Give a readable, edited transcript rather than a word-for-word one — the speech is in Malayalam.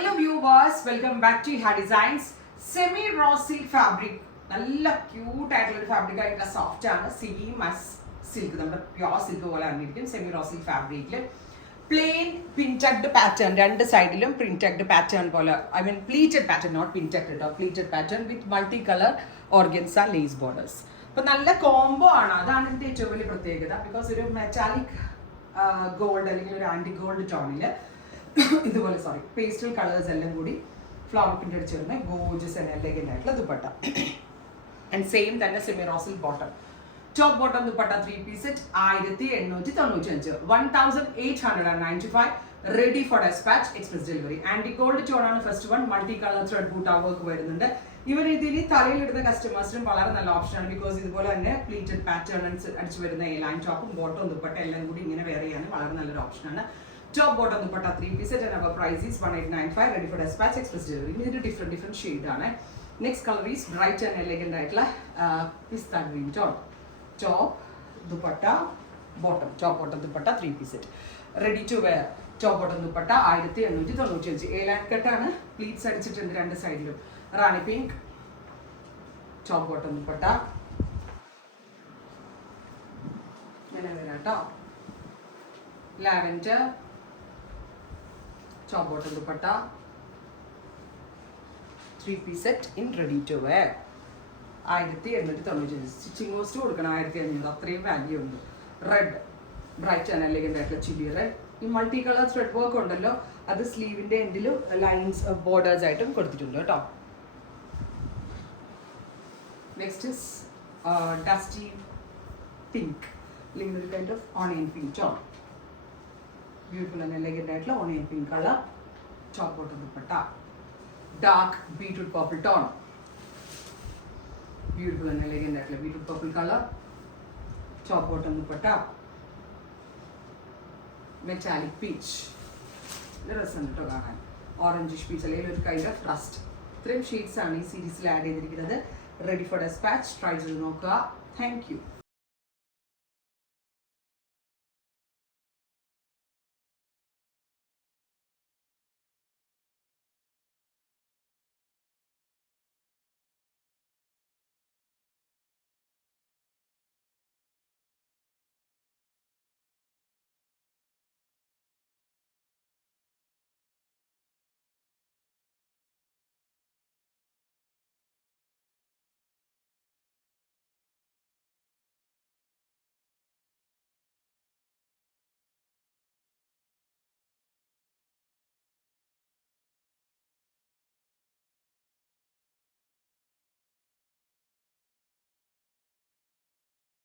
Hello viewers, welcome back to Iha Designs. Semi raw silk fabric. നല്ല ക്യൂട്ട് ആയിട്ടുള്ള ഒരു ഫാബ്രിക് ആയിട്ടുള്ള സോഫ്റ്റ് ആണ്. സെമി മസ് സിൽക്ക്, നമ്മുടെ പ്യോർ സിൽക്ക് പോലെ ആയിരിക്കും. സെമി റോ സിൽക്ക് ഫാബ്രിക്കിൽ പ്ലെയിൻ പ്രിന്റഡ് പാറ്റേൺ, രണ്ട് സൈഡിലും പ്രിന്റഡ് പാറ്റേൺ പോലെ, I mean pleated pattern, not printed കേട്ടോ, pleated pattern with multi colour organza lace borders. അപ്പൊ നല്ല കോംബോ ആണ്, അതാണ് ഇതിന്റെ ഏറ്റവും വലിയ പ്രത്യേകത. ബിക്കോസ് ഒരു മെറ്റാലിക് ഗോൾഡ് അല്ലെങ്കിൽ ഒരു ആന്റി ഗോൾഡ് ടോണില് ഇതുപോലെ പേസ്റ്റൽ കളേഴ്സ് എല്ലാം കൂടി ഫ്ലവർ പ്രിന്റ് അടിച്ച് വരുന്ന ഗോർജസ് ആൻഡ് എലഗന്റ് ആയിട്ടുള്ള ദുപ്പട്ട. ആൻഡ് സെയിം തന്നെ സെമി റോസിൽ bottom, top bottom dupatta 3 piece set 1895, 1895, ready for dispatch, express delivery. ആന്റി ഗോൾഡ് ടോൺ ആണ് first one, multi colour thread butta work വരുന്നുണ്ട്. ഇവർ ഇതിന് തലയിലിടുന്ന കസ്റ്റമേഴ്സിനും വളരെ നല്ല ഓപ്ഷനാണ്. ബിക്കോസ് ഇതുപോലെ തന്നെ പ്ലീറ്റഡ് പാറ്റേൺ അടിച്ച് വരുന്ന ലൈൻ ടോപ്പും ബോട്ടവും ദുപ്പട്ട എല്ലാം കൂടി ഇങ്ങനെ വെയർ ചെയ്യാൻ വളരെ നല്ലൊരു ഓപ്ഷനാണ്. Top bottom dupatta 3 piece set and our price is 1895, ready for dispatch, express delivery. This is a different shade ആണ്. Next color is bright and elegant ആയിട്ടുള്ള pista green tone. Top dupatta bottom, top bottom dupatta 3 piece set, ready to wear. Top bottom dupatta 1895. A line cut ആണ്, pleats അടിച്ചിട്ടുണ്ട് രണ്ട് സൈഡിലും. റാണി പിങ്ക് top bottom dupatta. ഇങ്ങനെ വരാട്ടോ. lavender top bottom dupatta 3 piece set in ready to wear. 1895. Stitching cost കൊടുക്കണം 1500, അത്രയും വാല്യൂ ഉണ്ട്. റെഡ് ബ്രൈറ്റ് ആൻഡ് എലഗന്റ് ആയിട്ടുള്ള ചില്ലി റെഡ്. ഈ മൾട്ടി കളർ ത്രെഡ് വർക്ക് ഉണ്ടല്ലോ, അത് സ്ലീവിന്റെ എൻഡിലും ലൈൻസ് ബോർഡേഴ്സ് ആയിട്ടും കൊടുത്തിട്ടുണ്ട് കേട്ടോ. നെക്സ്റ്റ് ഇസ് ഡസ്റ്റി പിങ്ക്, അല്ലെങ്കിൽ ഒരു kind of onion pink tone. Beautiful and elegant ആയിട്ടുള്ള onion pink colour. Top bottom dupatta dark beetroot purple tone. Beautiful and elegant ആയിട്ടുള്ള beetroot purple colour. Top bottom dupatta metallic peach. ഇത് രസം കേട്ടോ കാണാൻ, ഓറഞ്ചിഷ് പീച്ച് അല്ലെങ്കിൽ ഒരു കൈൻഡ് ഓഫ് റസ്റ്റ്. ഇത്രയും ഷെയ്ഡ്സ് ആണ് ഈ സീരീസിൽ ആഡ് ചെയ്തിരിക്കുന്നത്. Ready for dispatch. ട്രൈ ചെയ്ത് നോക്കുക. Thank you.